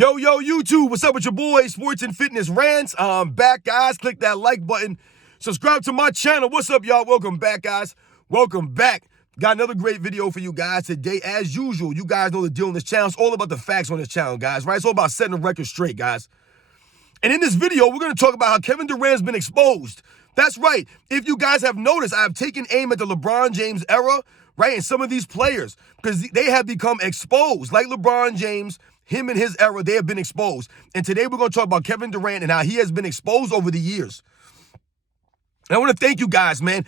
Yo, YouTube, what's up with your boy, Sports and Fitness Rants? I'm back, guys. Click that like button. Subscribe to my channel. What's up, y'all? Welcome back, guys. Welcome back. Got another great video for you guys today. As usual, you guys know the deal on this channel. It's all about the facts on this channel, guys, right? It's all about setting the record straight, guys. And in this video, we're going to talk about how Kevin Durant's been exposed. That's right. If you guys have noticed, I have taken aim at the LeBron James era, right? And some of these players, because they have become exposed. Like LeBron James, him and his era, they have been exposed. And today we're going to talk about Kevin Durant and how he has been exposed over the years. And I want to thank you guys, man.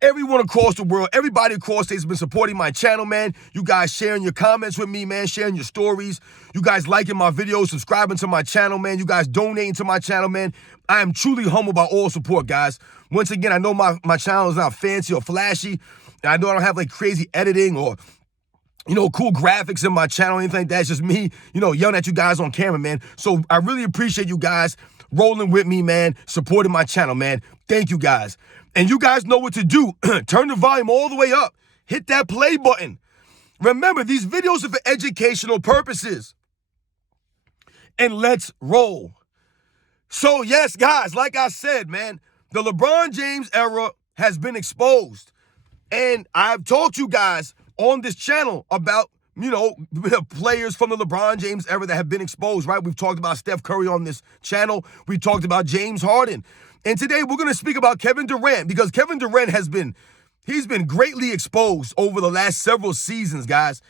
Everyone across the world, everybody across states has been supporting my channel, man. You guys sharing your comments with me, man, sharing your stories. You guys liking my videos, subscribing to my channel, man. You guys donating to my channel, man. I am truly humbled by all support, guys. Once again, I know my channel is not fancy or flashy. I know I don't have like crazy editing or, cool graphics in my channel, anything like that. It's just me, yelling at you guys on camera, man. So I really appreciate you guys rolling with me, man, supporting my channel, man. Thank you guys. And you guys know what to do. Turn the volume all the way up. Hit that play button. Remember, these videos are for educational purposes. And let's roll. So, yes, guys, like I said, man, the LeBron James era has been exposed. And I've told you guys on this channel about, players from the LeBron James era that have been exposed, right? We've talked about Steph Curry on this channel. We talked about James Harden. And today we're going to speak about Kevin Durant because Kevin Durant he's been greatly exposed over the last several seasons, guys.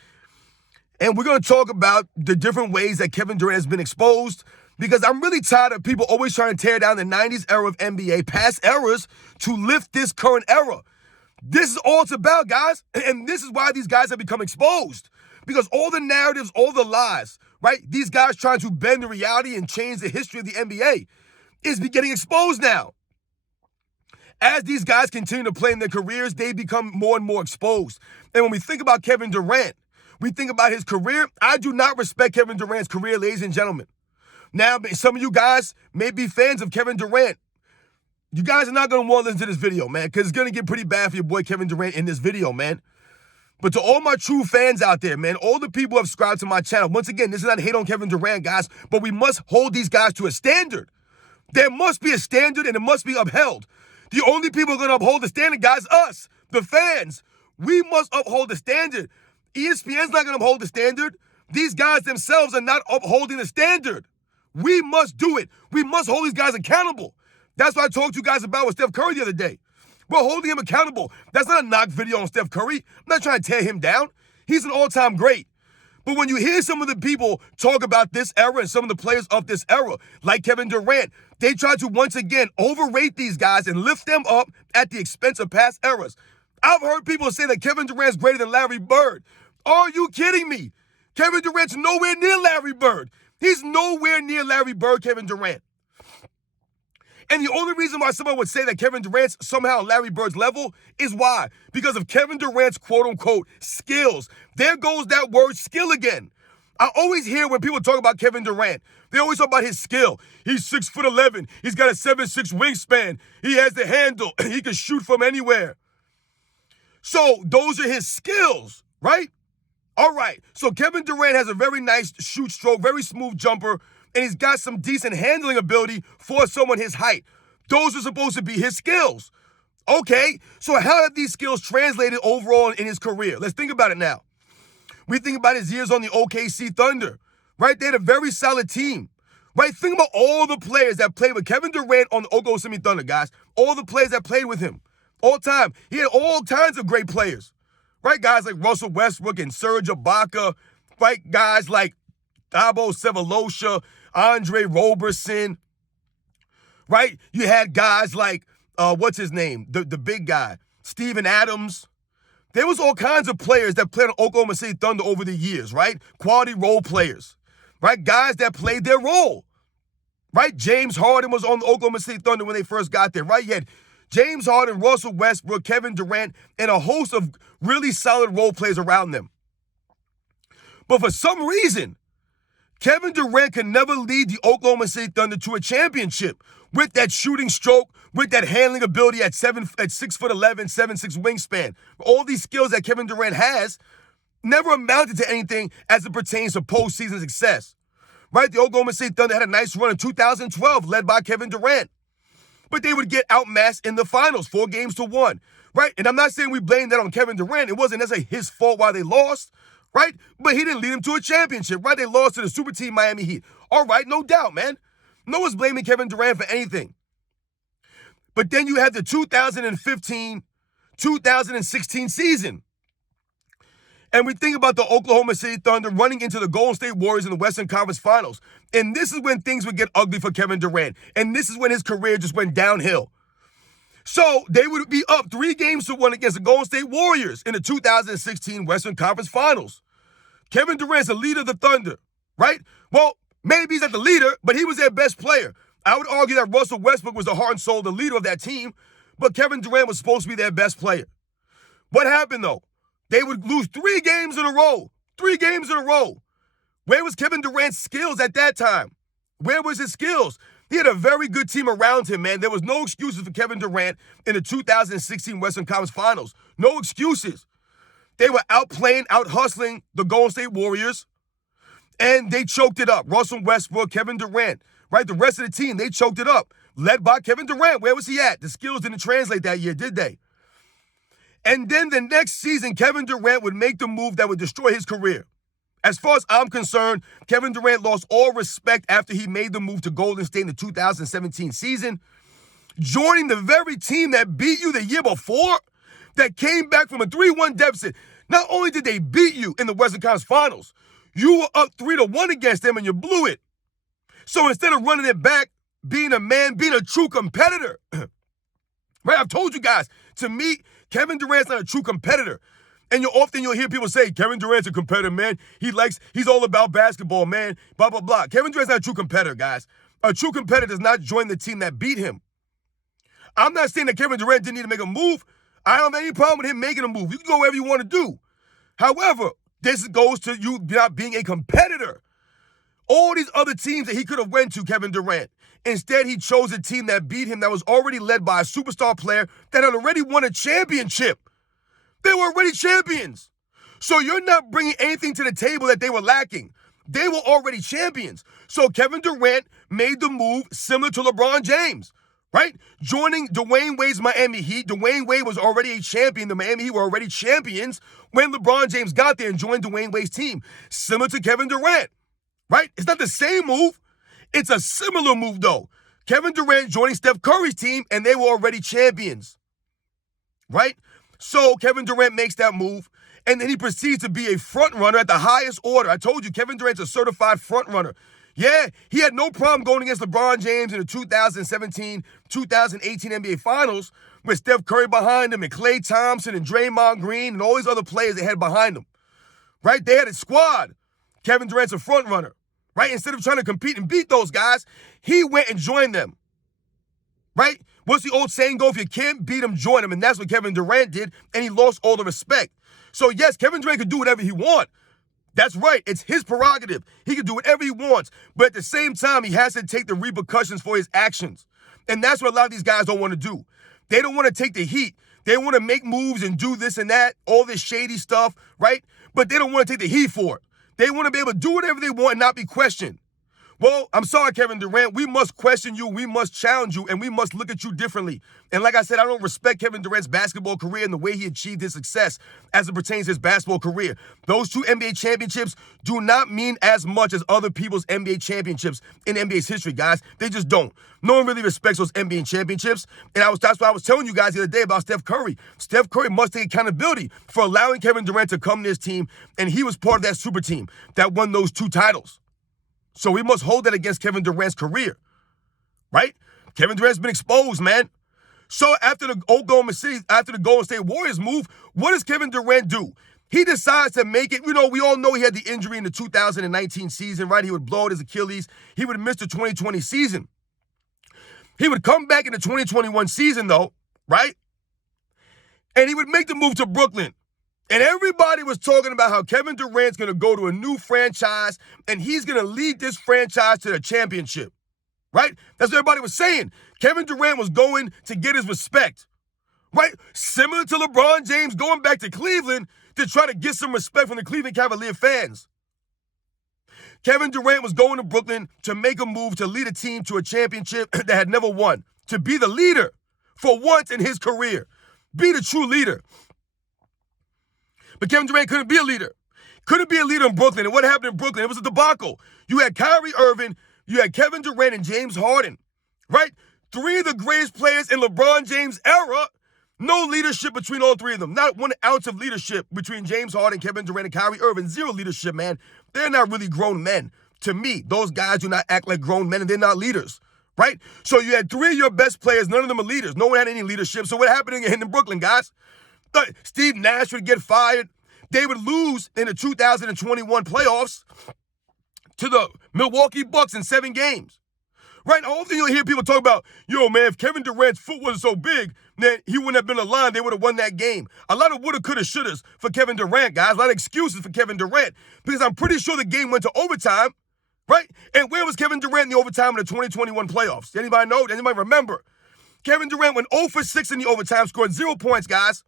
And we're going to talk about the different ways that Kevin Durant has been exposed because I'm really tired of people always trying to tear down the 90s era of NBA, past eras, to lift this current era. This is all it's about, guys. And this is why these guys have become exposed. Because all the narratives, all the lies, right? These guys trying to bend the reality and change the history of the NBA is getting exposed now. As these guys continue to play in their careers, they become more and more exposed. And when we think about Kevin Durant, we think about his career. I do not respect Kevin Durant's career, ladies and gentlemen. Now, some of you guys may be fans of Kevin Durant. You guys are not going to want to listen to this video, man, because it's going to get pretty bad for your boy Kevin Durant in this video, man. But to all my true fans out there, man, all the people who have subscribed to my channel, once again, this is not hate on Kevin Durant, guys, but we must hold these guys to a standard. There must be a standard and it must be upheld. The only people who are going to uphold the standard, guys, us, the fans. We must uphold the standard. ESPN's not going to uphold the standard. These guys themselves are not upholding the standard. We must do it. We must hold these guys accountable. That's what I talked to you guys about with Steph Curry the other day. We're holding him accountable. That's not a knock video on Steph Curry. I'm not trying to tear him down. He's an all-time great. But when you hear some of the people talk about this era and some of the players of this era, like Kevin Durant, they try to once again overrate these guys and lift them up at the expense of past eras. I've heard people say that Kevin Durant's greater than Larry Bird. Are you kidding me? Kevin Durant's nowhere near Larry Bird. He's nowhere near Larry Bird, Kevin Durant. And the only reason why someone would say that Kevin Durant's somehow Larry Bird's level is why? Because of Kevin Durant's quote-unquote skills. There goes that word skill again. I always hear when people talk about Kevin Durant, they always talk about his skill. He's 6'11". He's got a 7'6" wingspan. He has the handle. He can shoot from anywhere. So those are his skills, right? All right. So Kevin Durant has a very nice shoot stroke, very smooth jumper, and he's got some decent handling ability for someone his height. Those are supposed to be his skills. Okay, so how have these skills translated overall in his career? Let's think about it now. We think about his years on the OKC Thunder, right? They had a very solid team, right? Think about all the players that played with Kevin Durant on the OKC Thunder, guys. All the players that played with him, all time. He had all kinds of great players, right? Guys like Russell Westbrook and Serge Ibaka, right? Guys like Thabo Sefolosha, Andre Roberson, right? You had guys like, what's his name? The big guy, Steven Adams. There was all kinds of players that played on Oklahoma City Thunder over the years, right? Quality role players, right? Guys that played their role, right? James Harden was on the Oklahoma City Thunder when they first got there, right? You had James Harden, Russell Westbrook, Kevin Durant, and a host of really solid role players around them. But for some reason, Kevin Durant can never lead the Oklahoma City Thunder to a championship with that shooting stroke, with that handling ability at 6'11", 7'6" wingspan. All these skills that Kevin Durant has never amounted to anything as it pertains to postseason success. right? The Oklahoma City Thunder had a nice run in 2012 led by Kevin Durant. But they would get outmatched in the finals, 4-1, right? And I'm not saying we blame that on Kevin Durant. It wasn't necessarily his fault why they lost, right? But he didn't lead them to a championship, right? They lost to the super team Miami Heat. All right, no doubt, man. No one's blaming Kevin Durant for anything. But then you had the 2015-2016 season. And we think about the Oklahoma City Thunder running into the Golden State Warriors in the Western Conference Finals. And this is when things would get ugly for Kevin Durant. And this is when his career just went downhill. So they would be up 3-1 against the Golden State Warriors in the 2016 Western Conference Finals. Kevin Durant's the leader of the Thunder, right? Well, maybe he's not the leader, but he was their best player. I would argue that Russell Westbrook was the heart and soul, the leader of that team, but Kevin Durant was supposed to be their best player. What happened, though? They would lose 3 games in a row. 3 games in a row. Where was Kevin Durant's skills at that time? Where was his skills? He had a very good team around him, man. There was no excuses for Kevin Durant in the 2016 Western Conference Finals. No excuses. They were outplaying, out-hustling the Golden State Warriors, and they choked it up. Russell Westbrook, Kevin Durant, right? The rest of the team, they choked it up. Led by Kevin Durant. Where was he at? The skills didn't translate that year, did they? And then the next season, Kevin Durant would make the move that would destroy his career. As far as I'm concerned, Kevin Durant lost all respect after he made the move to Golden State in the 2017 season, joining the very team that beat you the year before, that came back from a 3-1 deficit. Not only did they beat you in the Western Conference Finals, you were up 3-1 against them and you blew it. So instead of running it back, being a man, being a true competitor, right? I've told you guys, to me, Kevin Durant's not a true competitor. And you'll hear people say, Kevin Durant's a competitor, man. He's all about basketball, man. Blah, blah, blah. Kevin Durant's not a true competitor, guys. A true competitor does not join the team that beat him. I'm not saying that Kevin Durant didn't need to make a move. I don't have any problem with him making a move. You can go wherever you want to do. However, this goes to you not being a competitor. All these other teams that he could have went to, Kevin Durant. Instead, he chose a team that beat him that was already led by a superstar player that had already won a championship. They were already champions. So you're not bringing anything to the table that they were lacking. They were already champions. So Kevin Durant made the move similar to LeBron James, right? Joining Dwayne Wade's Miami Heat. Dwayne Wade was already a champion. The Miami Heat were already champions when LeBron James got there and joined Dwayne Wade's team. Similar to Kevin Durant, right? It's not the same move. It's a similar move, though. Kevin Durant joining Steph Curry's team, and they were already champions, right? So Kevin Durant makes that move, and then he proceeds to be a front runner at the highest order. I told you, Kevin Durant's a certified front runner. Yeah, he had no problem going against LeBron James in the 2017-2018 NBA Finals with Steph Curry behind him and Klay Thompson and Draymond Green and all these other players they had behind them, right? They had a squad. Kevin Durant's a front runner, right? Instead of trying to compete and beat those guys, he went and joined them, right? What's the old saying go? If you can't beat him, join him. And that's what Kevin Durant did, and he lost all the respect. So yes, Kevin Durant could do whatever he wants. That's right. It's his prerogative. He can do whatever he wants. But at the same time, he has to take the repercussions for his actions. And that's what a lot of these guys don't want to do. They don't want to take the heat. They want to make moves and do this and that, all this shady stuff, right? But they don't want to take the heat for it. They want to be able to do whatever they want and not be questioned. Well, I'm sorry, Kevin Durant. We must question you, we must challenge you, and we must look at you differently. And like I said, I don't respect Kevin Durant's basketball career and the way he achieved his success as it pertains to his basketball career. Those 2 NBA championships do not mean as much as other people's NBA championships in NBA's history, guys. They just don't. No one really respects those NBA championships. And that's why I was telling you guys the other day about Steph Curry. Steph Curry must take accountability for allowing Kevin Durant to come to his team, and he was part of that super team that won those 2 titles. So we must hold that against Kevin Durant's career, right? Kevin Durant's been exposed, man. So after the Golden State Warriors move, what does Kevin Durant do? He decides to make it. You know, we all know he had the injury in the 2019 season, right? He would blow out his Achilles. He would miss the 2020 season. He would come back in the 2021 season, though, right? And he would make the move to Brooklyn. And everybody was talking about how Kevin Durant's going to go to a new franchise and he's going to lead this franchise to the championship, right? That's what everybody was saying. Kevin Durant was going to get his respect, right? Similar to LeBron James going back to Cleveland to try to get some respect from the Cleveland Cavalier fans. Kevin Durant was going to Brooklyn to make a move to lead a team to a championship that had never won, to be the leader for once in his career, be the true leader. But Kevin Durant couldn't be a leader. Couldn't be a leader in Brooklyn. And what happened in Brooklyn? It was a debacle. You had Kyrie Irving, you had Kevin Durant and James Harden, right? Three of the greatest players in LeBron James' era. No leadership between all three of them. Not 1 ounce of leadership between James Harden, Kevin Durant, and Kyrie Irving. Zero leadership, man. They're not really grown men. To me, those guys do not act like grown men, and they're not leaders, right? So you had 3 of your best players. None of them are leaders. No one had any leadership. So what happened in Brooklyn, guys? Steve Nash would get fired. They would lose in the 2021 playoffs to the Milwaukee Bucks in 7 games. Right? Often you'll hear people talk about, yo, man, if Kevin Durant's foot wasn't so big, then he wouldn't have been aligned. They would have won that game. A lot of woulda, coulda, shouldas for Kevin Durant, guys. A lot of excuses for Kevin Durant because I'm pretty sure the game went to overtime, right? And where was Kevin Durant in the overtime in the 2021 playoffs? Anybody know? Anybody remember? Kevin Durant went 0 for 6 in the overtime, scored 0 points, guys.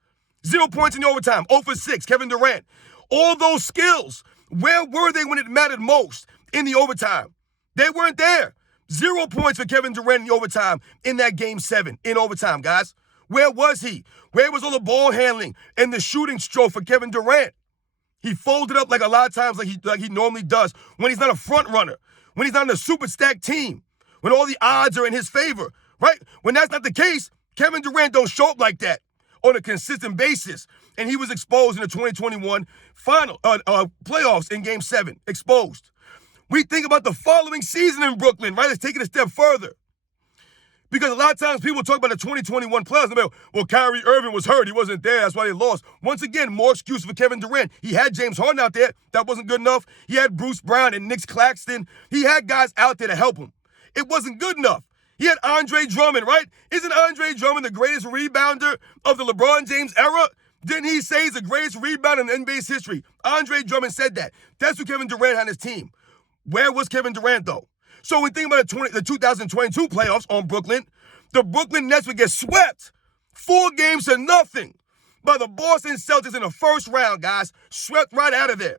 0 points in the overtime, 0 for 6, Kevin Durant. All those skills, where were they when it mattered most in the overtime? They weren't there. 0 points for Kevin Durant in the overtime in that game 7 in overtime, guys. Where was he? Where was all the ball handling and the shooting stroke for Kevin Durant? He folded up like a lot of times like he normally does when he's not a front runner, when he's not on a super stacked team, when all the odds are in his favor, right? When that's not the case, Kevin Durant don't show up like that on a consistent basis. And he was exposed in the 2021 playoffs in Game 7. Exposed. We think about the following season in Brooklyn, right? Let's take it a step further. Because a lot of times people talk about the 2021 playoffs. About, well, Kyrie Irving was hurt. He wasn't there. That's why they lost. Once again, more excuses for Kevin Durant. He had James Harden out there. That wasn't good enough. He had Bruce Brown and Nick Claxton. He had guys out there to help him. It wasn't good enough. He had Andre Drummond, right? Isn't Andre Drummond the greatest rebounder of the LeBron James era? Didn't he say he's the greatest rebounder in NBA's history? Andre Drummond said that. That's who Kevin Durant had on his team. Where was Kevin Durant, though? So when we think about the 2022 playoffs on Brooklyn, the Brooklyn Nets would get swept 4 games to nothing by the Boston Celtics in the first round, guys. Swept right out of there.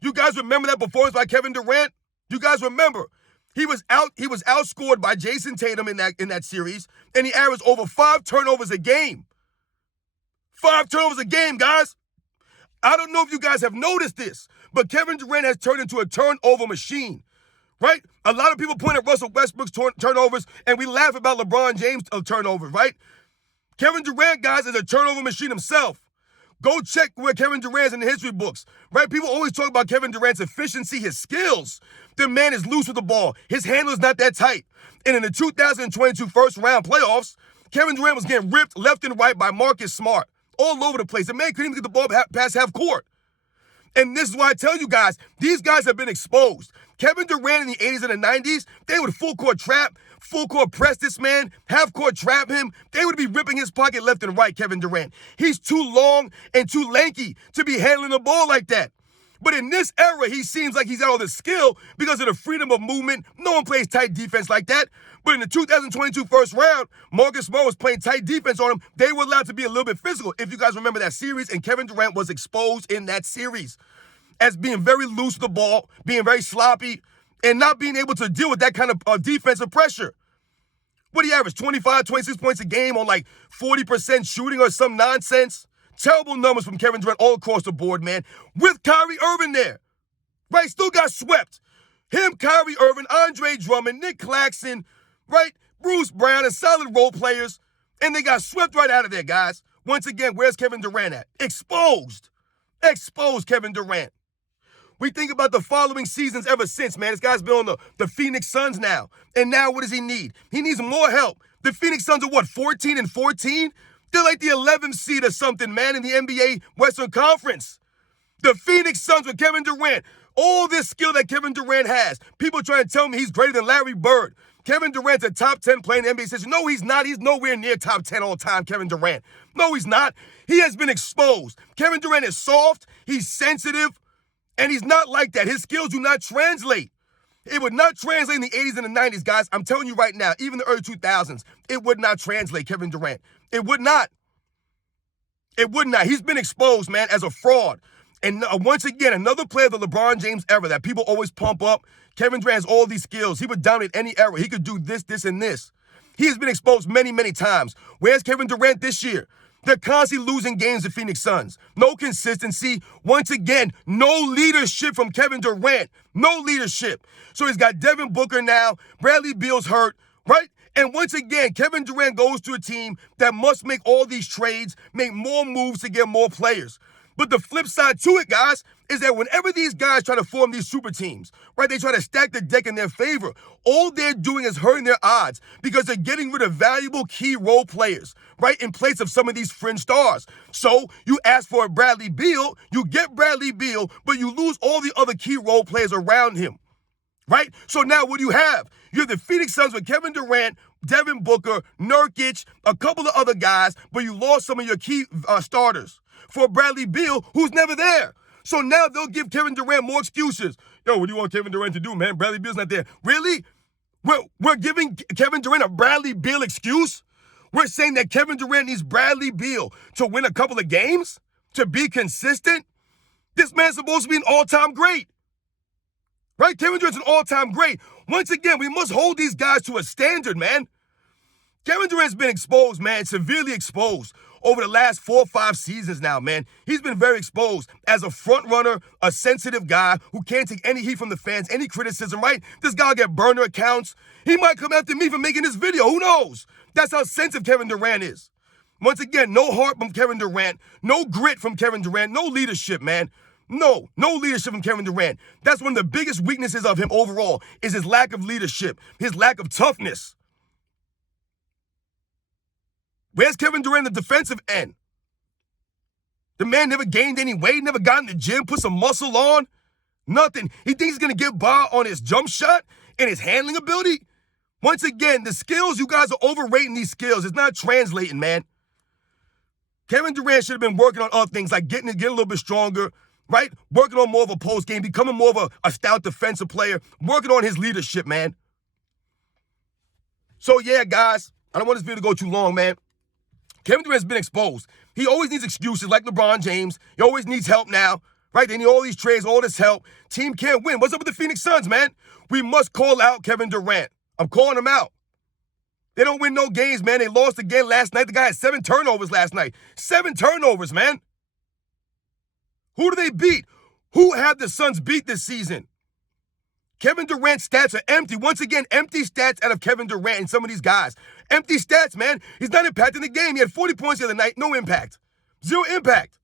You guys remember that performance by Kevin Durant? You guys remember? He was outscored by Jason Tatum in that series, and he averaged over 5 turnovers a game. 5 turnovers a game, guys. I don't know if you guys have noticed this, but Kevin Durant has turned into a turnover machine, right? A lot of people point at Russell Westbrook's turnovers, and we laugh about LeBron James' turnovers, right? Kevin Durant, guys, is a turnover machine himself. Go check where Kevin Durant's in the history books, right? People always talk about Kevin Durant's efficiency, his skills. The man is loose with the ball. His handle is not that tight. And in the 2022 first round playoffs, Kevin Durant was getting ripped left and right by Marcus Smart all over the place. The man couldn't even get the ball past half court. And this is why I tell you guys, these guys have been exposed. Kevin Durant in the 80s and the 90s, they would full court trap, full court press this man, half court trap him. They would be ripping his pocket left and right, Kevin Durant. He's too long and too lanky to be handling the ball like that. But in this era, he seems like he's got all the skill because of the freedom of movement. No one plays tight defense like that. But in the 2022 first round, Marcus Smart was playing tight defense on him. They were allowed to be a little bit physical. If you guys remember that series, and Kevin Durant was exposed in that series as being very loose with the ball, being very sloppy, and not being able to deal with that kind of defensive pressure. What do you average? 25, 26 points a game on like 40% shooting or some nonsense? Terrible numbers from Kevin Durant all across the board, man. With Kyrie Irving there. Right? Still got swept. Him, Kyrie Irving, Andre Drummond, Nick Claxton, right? Bruce Brown and solid role players. And they got swept right out of there, guys. Once again, where's Kevin Durant at? Exposed. Exposed Kevin Durant. We think about the following seasons ever since, man. This guy's been on the Phoenix Suns now. And now what does he need? He needs more help. The Phoenix Suns are what, 14-14? They're like the 11th seed or something, man, in the NBA Western Conference. The Phoenix Suns with Kevin Durant. All this skill that Kevin Durant has. People trying to tell me he's greater than Larry Bird. Kevin Durant's a top 10 player in the NBA. Says, no, he's not. He's nowhere near top 10 all time, Kevin Durant. No, he's not. He has been exposed. Kevin Durant is soft. He's sensitive. And he's not like that. His skills do not translate. It would not translate in the 80s and the 90s, guys. I'm telling you right now, even the early 2000s, it would not translate, Kevin Durant. It would not. It would not. He's been exposed, man, as a fraud. And once again, another player of the LeBron James era that people always pump up. Kevin Durant has all these skills. He would dominate any era. He could do this, this, and this. He has been exposed many, many times. Where's Kevin Durant this year? They're constantly losing games to Phoenix Suns. No consistency. Once again, no leadership from Kevin Durant. No leadership. So he's got Devin Booker now. Bradley Beal's hurt, right? And once again, Kevin Durant goes to a team that must make all these trades, make more moves to get more players. But the flip side to it, guys, is that whenever these guys try to form these super teams, right, they try to stack the deck in their favor, all they're doing is hurting their odds because they're getting rid of valuable key role players, right, in place of some of these fringe stars. So you ask for a Bradley Beal, you get Bradley Beal, but you lose all the other key role players around him, right? So now what do you have? You have the Phoenix Suns with Kevin Durant, Devin Booker, Nurkic, a couple of other guys, but you lost some of your key starters for Bradley Beal, who's never there. So now they'll give Kevin Durant more excuses. Yo, what do you want Kevin Durant to do, man? Bradley Beal's not there. Really? We're giving Kevin Durant a Bradley Beal excuse? We're saying that Kevin Durant needs Bradley Beal to win a couple of games? To be consistent? This man's supposed to be an all-time great. Right? Kevin Durant's an all-time great. Once again, we must hold these guys to a standard, man. Kevin Durant's been exposed, man, severely exposed over the last 4 or 5 seasons now, man. He's been very exposed as a front runner, a sensitive guy who can't take any heat from the fans, any criticism, right? This guy will get burner accounts. He might come after me for making this video. Who knows? That's how sensitive Kevin Durant is. Once again, no heart from Kevin Durant, no grit from Kevin Durant, no leadership, man. No leadership from Kevin Durant. That's one of the biggest weaknesses of him overall is his lack of leadership, his lack of toughness. Where's Kevin Durant in the defensive end? The man never gained any weight, never got in the gym, put some muscle on. Nothing. He thinks he's going to get by on his jump shot and his handling ability. Once again, the skills, you guys are overrating these skills. It's not translating, man. Kevin Durant should have been working on other things like getting a little bit stronger, right? Working on more of a post game, becoming more of a stout defensive player, working on his leadership, man. So, yeah, guys, I don't want this video to go too long, man. Kevin Durant's been exposed. He always needs excuses like LeBron James. He always needs help now, right? They need all these trades, all this help. Team can't win. What's up with the Phoenix Suns, man? We must call out Kevin Durant. I'm calling him out. They don't win no games, man. They lost again last night. The guy had 7 turnovers last night. 7 turnovers, man. Who do they beat? Who have the Suns beat this season? Kevin Durant's stats are empty. Once again, empty stats out of Kevin Durant and some of these guys. Empty stats, man. He's not impacting the game. He had 40 points the other night. No impact. 0 impact.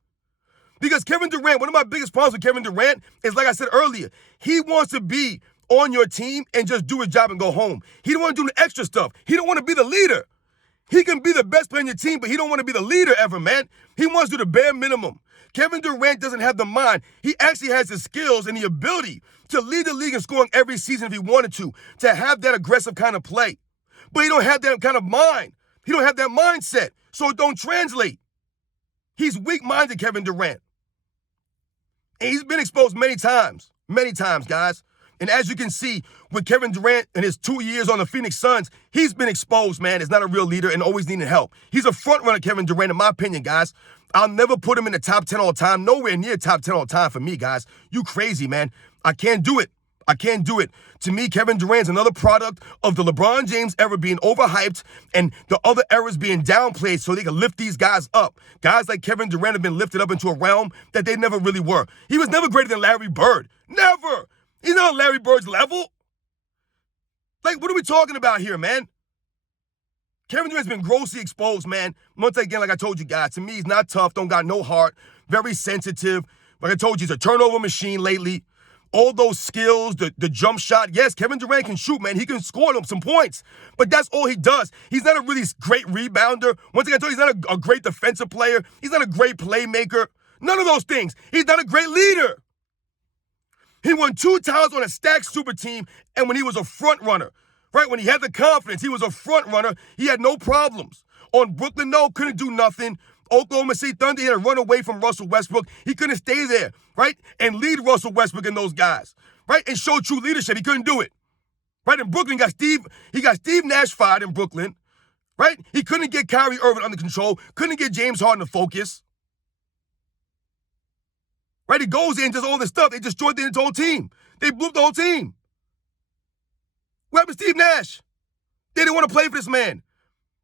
Because Kevin Durant, one of my biggest problems with Kevin Durant is, like I said earlier, he wants to be on your team and just do his job and go home. He don't want to do the extra stuff. He don't want to be the leader. He can be the best player on your team, but he don't want to be the leader ever, man. He wants to do the bare minimum. Kevin Durant doesn't have the mind. He actually has the skills and the ability to lead the league in scoring every season if he wanted to have that aggressive kind of play. But he don't have that kind of mind. He don't have that mindset, so it don't translate. He's weak-minded, Kevin Durant. And he's been exposed many times, guys. And as you can see, with Kevin Durant and his 2 years on the Phoenix Suns, he's been exposed, man. He's not a real leader and always needing help. He's a front runner, Kevin Durant, in my opinion, guys. I'll never put him in the top 10 all time. Nowhere near top 10 all time for me, guys. You crazy, man. I can't do it. I can't do it. To me, Kevin Durant's another product of the LeBron James era being overhyped and the other eras being downplayed so they can lift these guys up. Guys like Kevin Durant have been lifted up into a realm that they never really were. He was never greater than Larry Bird. Never. He's not on Larry Bird's level. Like, what are we talking about here, man? Kevin Durant's been grossly exposed, man. Once again, like I told you guys, to me, he's not tough, don't got no heart, very sensitive. Like I told you, he's a turnover machine lately. All those skills, the jump shot. Yes, Kevin Durant can shoot, man. He can score them some points. But that's all he does. He's not a really great rebounder. Once again, I told you, he's not a great defensive player. He's not a great playmaker. None of those things. He's not a great leader. He won 2 titles on a stacked super team, and when he was a front runner, right? When he had the confidence, he was a front runner. He had no problems. On Brooklyn, no, couldn't do nothing. Oklahoma City Thunder, he had to run away from Russell Westbrook. He couldn't stay there, right? And lead Russell Westbrook and those guys, right? And show true leadership. He couldn't do it. Right? In Brooklyn, he got Steve Nash fired in Brooklyn, right? He couldn't get Kyrie Irving under control, couldn't get James Harden to focus. Right? He goes in and does all this stuff. They destroyed the whole team. They blew up the whole team. What happened to Steve Nash? They didn't want to play for this man.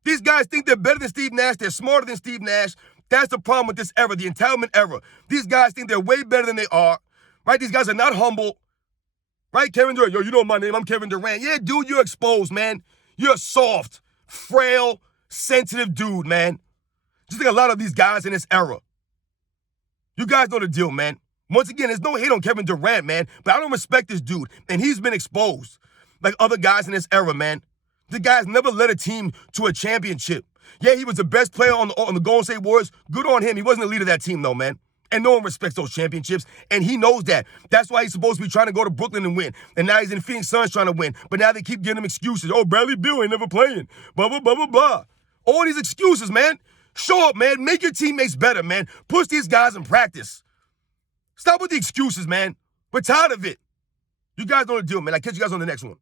These guys think they're better than Steve Nash. They're smarter than Steve Nash. That's the problem with this era, the entitlement era. These guys think they're way better than they are. Right? These guys are not humble. Right? Kevin Durant, yo, you know my name. I'm Kevin Durant. Yeah, dude, you're exposed, man. You're a soft, frail, sensitive dude, man. Just like a lot of these guys in this era. You guys know the deal, man. Once again, there's no hate on Kevin Durant, man, but I don't respect this dude, and he's been exposed like other guys in this era, man. The guy's never led a team to a championship. Yeah, he was the best player on the Golden State Warriors. Good on him. He wasn't the leader of that team, though, man. And no one respects those championships, and he knows that. That's why he's supposed to be trying to go to Brooklyn and win. And now he's in Phoenix Suns trying to win. But now they keep giving him excuses. Oh, Bradley Beal ain't never playing. Blah, blah, blah, blah, blah. All these excuses, man. Show up, man. Make your teammates better, man. Push these guys in practice. Stop with the excuses, man. We're tired of it. You guys know the deal, man. I'll catch you guys on the next one.